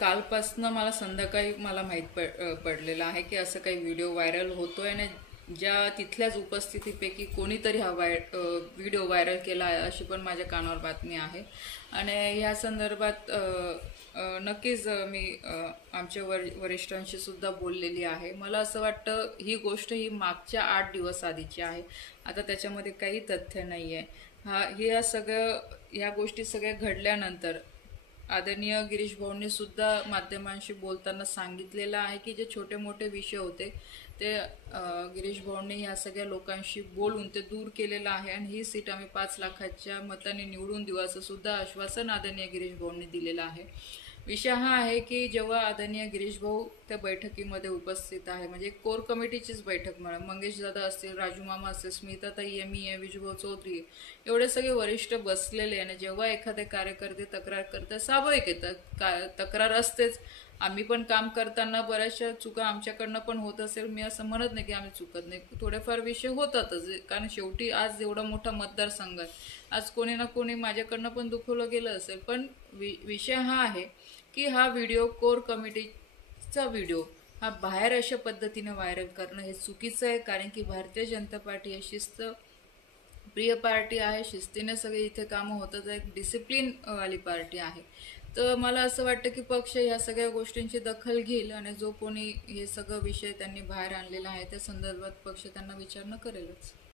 कालपासनं मला संध्याकाळी मला माहीत पडलेलं आहे की असं काही व्हिडिओ व्हायरल होतोय आणि ज्या तिथल्याच उपस्थितीपैकी कोणीतरी हा व्हिडिओ व्हायरल केला आहे अशी पण माझ्या कानावर बातमी आहे. आणि या संदर्भात नक्कीच मी आमच्या वरिष्ठांशी सुद्धा बोललेली आहे. मला असं वाटतं ही गोष्ट ही मागच्या 8 दिवस आधीची आहे. आता त्याच्यामध्ये काही तथ्य नाही आहे. या गोष्टी सगळ्या घडल्यानंतर आदरणीय गिरीश भाऊंनी सुद्धा माध्यमांशी बोलताना सांगितलेलं आहे की जे छोटे मोठे विषय होते ते गिरीश भाऊंनी या सगळ्या लोकांशी बोलून ते दूर केलेलं आहे आणि ही सीट आम्ही 5 लाखाच्या मताने निवडून देऊ असं सुद्धा आश्वासन आदरणीय गिरीश भाऊंनी दिलेलं आहे. विषय हा आहे की जेव्हा आदरणीय गिरीश भाऊ त्या बैठकीमध्ये उपस्थित आहे, म्हणजे कोर कमिटीचीच बैठक म्हणा, मंगेश दादा असतील, राजू मामा असतील, स्मिताताई एम आहे, विजूभाऊ चौधरी, एवढे सगळे वरिष्ठ बसलेले आणि जेव्हा एखादे कार्यकर्ते तक्रार करतात, स्वाभाविक येतात तक्रार असतेच. आम्ही पण काम करताना बऱ्याचशा चुका आमच्याकडनं पण होत असेल, मी असं म्हणत नाही की आम्ही चुकत नाही, थोडेफार विषय होतातच. कारण शेवटी आज एवढा मोठा मतदारसंघ आहे, आज कोणी ना कोणी माझ्याकडनं पण दुखवलं गेलं असेल. पण विषय हा आहे की हा व्हिडिओ कोर कमिटीचा व्हिडिओ हा बाहेर अशा पद्धतीने व्हायरल करणं हे चुकीचं आहे. कारण की भारतीय जनता पार्टी ही शिस्त प्रिय पार्टी आहे, शिस्तीने सगळे इथे कामं होतात, एक डिसिप्लिन वाली पार्टी आहे. तर मला असं वाटतं की पक्ष ह्या सगळ्या गोष्टींची दखल घेईल आणि जो कोणी हे सगळं विषय त्यांनी बाहेर आणलेला आहे त्या संदर्भात पक्ष त्यांना विचारणा करेलच.